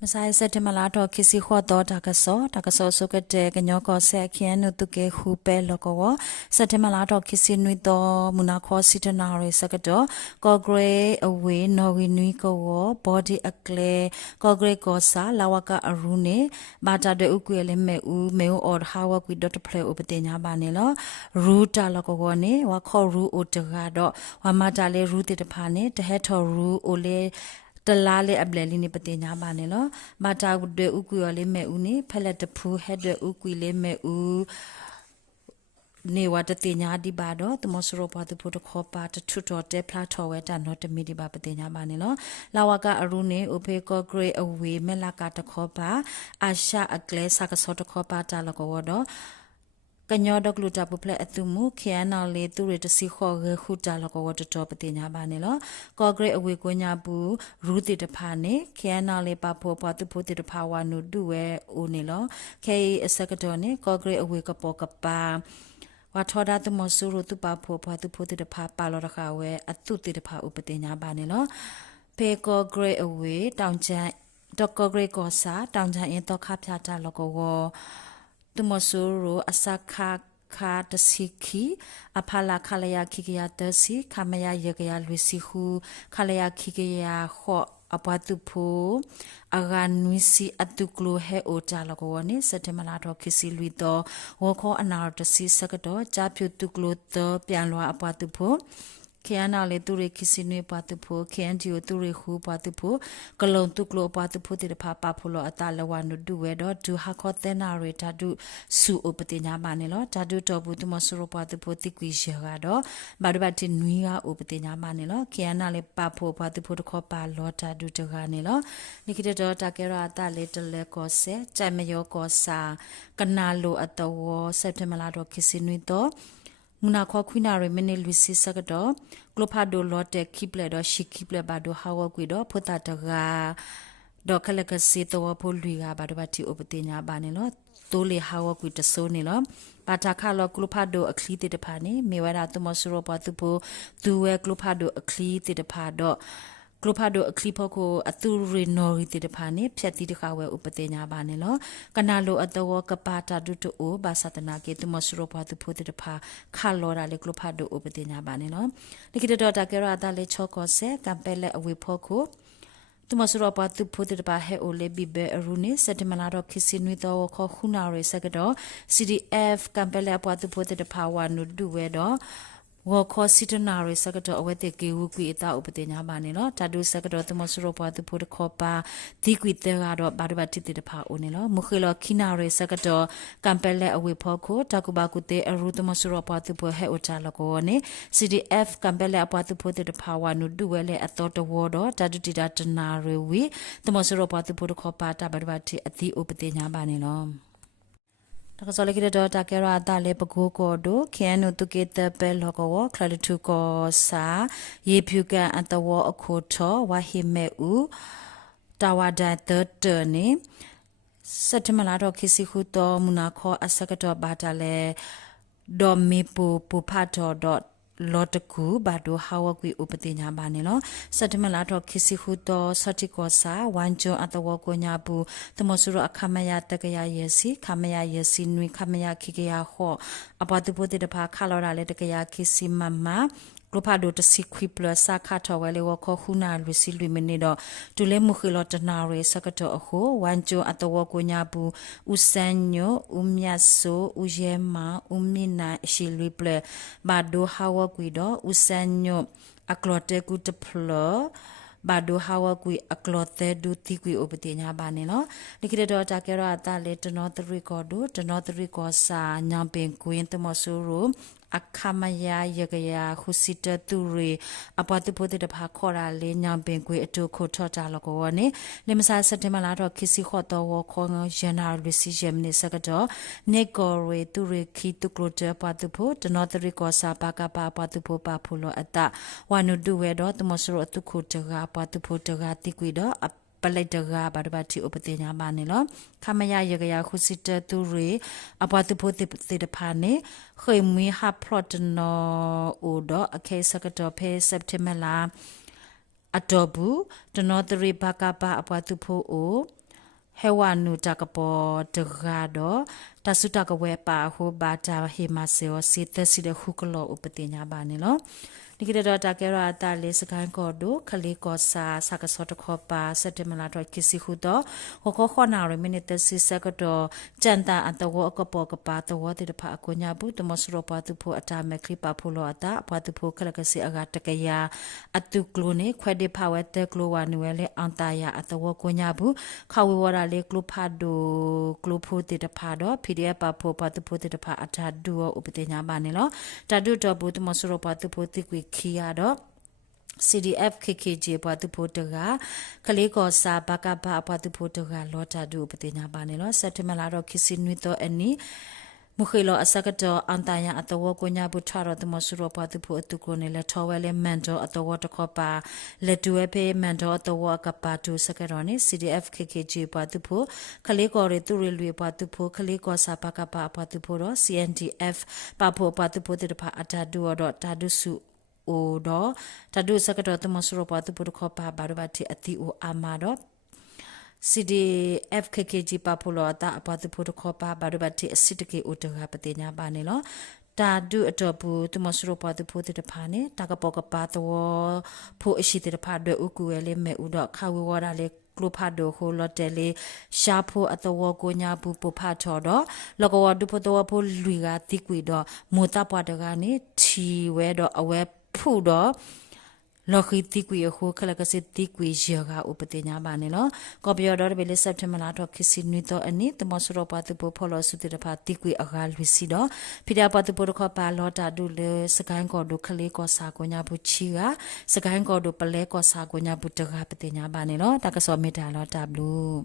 Masai sete malato kisi hoto takaso sukete kenyoko se kienu tuke hupe lokowo sete malato kisi nuito munako sitanare sakato kogre away no nui ko body akle kogre kosa lawaka arune bata de ukwele me or hawa kwi dot play upatenya banelo ruta lokowo ne wa kho ru otagado wa mata le rute de phane de heto ru oleတလားလေအပလလီနေပတင်ညာပါနေလောမာတာdeဥကွေလေးမဲ့ဦးနေဖလက်တဖူးဟက်deဥကွေလေးမဲ့ဦးနေဝတတင်ညာဒီပါတော့တမစရောပါတဖို့တခေါ်ပါတထုတော်တဲဖလာထော်ဝဲတာနော်တမီဒီပါပတင်ညာပါနေလောလာဝကအရုနေအိုဖေကောဂရေအဝေမက်လာကတခေါ်ပါအာရှအကလဲစကစောတခေါ်ပါတာလကောတော့ကညောဒကလူတာပုပလက်အသူမူခ ्यान နာလေသူရတစီခေါ်ရခုတာလကောဝတတော်ပတိညာပါနေလောကောဂရိအဝေကိုညာဘူးရူတိတဖာနေခ ्यान နာလေပဖို့ပသူဖို့တိတဖာဝနုဒုဝဲအိုနေလောခေအစကတော်နေကောဂရိအဝေကပေါ်ကပါဝါထောဒတ်မဆူရတုပဖို့ပသူဖို့တိတဖာပါလောရခဝဲအတုတိတဖာဥပတိညာပါနေလောဖေကောဂရိအဝေတောင်ချန်ဒေါကောဂရိကောစာတောင်ချန်ရင်တော့ခဖျားတာလကောဝตุมสูรุอสักคาคาตสิกีอภาลาคาลยาคิกยาตสิคามยาเยกยาลุสิหูคาลยาคิกยาขออปาตุโพอากานุสิอตุกโลเฮโอจาลกวนิสเตมลาดอคิสิลุยตอวขออนาตสิสกดอจาพิตุกโลตเปียนลวอปาตุโพခ ्यान လေသူရခစီနွေပါတဖို့ခ ्यान ဒီသူရခုပါတဖို့ကလုံတုကလောပါတဖို့တေဖာပါဖလို့အတလဝနုဒုဝဲတော့ဒုဟာခောတဲနာရတာဒုစုဥပတိညာပါနေလောဓာတုတော်ဘူးတမဆရပါတဖို့တိကွေရကတော့ဘာဒဘတိနွီကဥပတိညာပါနေလောခ ्यान လေပါဖို့ပါတဖို့တခောပါလောဓာတုတကနေလောနိခိတတော်တကေရအတလေတလေကောဆေကြိုင်မယောကောစာကနာလိုအတော်စက်တမလာတော့ခစီနွေတော့မနာခွခွိနာရမနေလူစီစကတော့ကလဖာဒိုလော့တက်ခိပလက်တော့ရှီခိပလက်ဘာဒိုဟာဝကွေတော့ဖတာတကာဒေါကလကစီတော့ဖိုလူကဘာဒဘတီဥပတိညာဘာနေလို့တိုးလေဟာဝကွေတဆိုးနေလို့ပါတာခါလောကလဖာဒိုအခလီတေတဖာနေမေဝရာတမဆရောပတူပိုသူဝဲကလဖာဒိုအခလီတေတဖာတော့ကလဖာဒိုအခလီဖို့ကိုအတူရီနော်ရီတေတဖာနေဖြတ်တီတခါဝဲဥပတိညာဘာနေလို့ကနာလိုအတော်ကပါတာဒုတိုဘာသတနာကေတမဆရောပတူဖို့တေတဖာခါလောရာလေကလဖာဒိုဥပတိညာဘာနေလို့ဒီကိတတော်တာကေရာတာလေချောကောဆေကံပဲလေအဝေဖို့ကိုตุมสรปาตุพุติตปาเฮโอเลบิเบอรุนิเซตมลาดอคิสินุยตอขอขุนาเรสกดอ CDF กัมเปเลปาตุพุติตปาวานุดุเวดอဝခေါ်စီတနာရစကတော့အဝဲတေကေဝကွေတာဥပဒေညာပါနေလို့ဓာတုစကတော့တမစရပတူဖို့ခေါ်ပါဒီကွေတေကတော့ဘာဒဘတိတဖာဦးနေလို့မခေလခိနာရစကတော့ကံပလဲအဝေဖို့ကိုတကုဘကုတေအရုတမစရပတူဖို့ဟဲ့ဥချလကိုနေ CDF ကံပလဲအပတူဖို့တဖာဝနုဒုဝဲလေအတော်တဝတော့ဓာတုတိတာတနာရဝီတမစရပတူဖို့ခေါ်ပါတာဘာဒဘတိအတိဥပဒေညာပါနေလို့တကစားလိုက်တဲ့တော့တကယ်ရတာလေပကိုကိုတို့ခဲနုတုကေတပဲလောကောခလတုကောစာယေဖြူကန်အတဝအခုထောဝဟိမဲဥတာဝဒတ်တနေစတမလာတော့ခိစီခုတော်မနာခောအစကတော့ဘာတလဲဒေါ်မီပူပူဖတ်တော်လောတကူဘာဒိုဟာဝကွေဥပတိညာပါနေလောစတမလာတော့ခိစီခုတော့စတိကောစာဝန်ဂျွန်အတဝကိုညာဘူးတမဆူရအခမယတကရယစီခမယယစီနွေခမယခိကရဟောအပတုပုတိတဖာခလောရလေတကရခိစီမမကလဖာဒိုတစီခွိပလစာခါထောဝဲလေဝခခုနာလူစီလူမနေတော့ဒူလေမခိလောတနာရေစကတော့အခုဝန်ဂျွန်အတဝကိုညာဘူးဥစန်ညိုဥမြတ်ဆိုဥယေမာဥမိနာရှိလူပလဘာဒိုဟာဝကွီတော့ဥစန်ညိုအကလောတေကုတဖလောဘာဒိုဟာဝကွီအကလောတေဒူတီကွီဥပတိညာပါနေနော်ဒီကိတော့တာကေရအတလေတနောတရီကောဒိုတနောတရီကောစာညာပင်ကွင်းတမဆူရအခမယယကယခုစီတတူရီအပတုပိုတေတဖာခေါ်ရာလေးညာပင်ကွေအတူခိုထော့တာလကောနေလေမစာစက်တမလာတော့ခစီခေါ်တော့ဝခေါ်ငရနာလူစီဂျမ်နေစကတော့နေကောရီတူရီခီတုကလိုတပတုဖို့တနောတရီကောစာပါကပါပတုဖို့ပါဖုလောအတဝနုဒုဝဲတော့တမဆရအတုခိုတကပတုဖို့တကတိကွေတော့ပလိုက်တကဘာဒဘတိဥပတိညာပါနေလို့ခမယယကယခုစစ်တတူရီအပတုဖို့တေတဖာနေခေမီဟာပရတနောအိုဒအခေစကတော့ဖေစက်တမလာအတော်ဘူးတနောတရီဘကပါအပတုဖို့အို Hewanu takapo tegado tasutaka wepa ho bata himaseo sita sida hukalo upatinya banilo nikita takera ata lesakan kodo kaliko sa sakasoto kopa setemala to kisi hudo hoko khona re minute si sakato janta atawo kapo kapa to wote de pa akonya bu to mosro pa tu po ata me klipa pulo ata pa tu po kala kasi aga takaya atu klone khwede pawete klo wanuele antaya atawo konya bu khawi wara le klo phado klo pho te de pha do pdf pa po pa tu po te de pha ata duo upatenya banilo tadu to bu to mosro pa tu po ti kia do CDF KKG patu potaga kaliko sa baka ba patu potaga lota du patinya banelo setemala ro kisinwito ani mukhilo asakato antaya atawo konya butharo tmosuro patu po atukone le thowele mento atawo takopa le duepe mento atawo kapatu sakarone CDF KKG patu po kaliko re turilwe patu po kaliko sa baka ba patu po ro CNDF papo patu po te pa atadu do tadusu o do tadu sakato tmosuro patu po khopa barubati ati o amado CD FKKG papulo ata apatu po khopa barubati asitike utoga patenya banelo tadu atopu tmosuro patu po te phane takapoka pato po ishite phadwe ukuele me udo khawi wora le klopado ho lotele shapo atawo konya bu po phatho do logo du po to po luiga tikwi do mota padaga ni thi we do awe phu do lokhi tikwi ho khala ka se tikwi jaga upatenya bane lo kopyo do bele september to kisi nito ani tmosuro patu po pholo suti da pha tikwi aga lwisi do phida patu po kho pa lota du le sakan ko do khale ko sa ko nya bu chi ga sakan ko do pale ko sa ko nya bu taga patenya bane lo ta ka so meta lo ta blue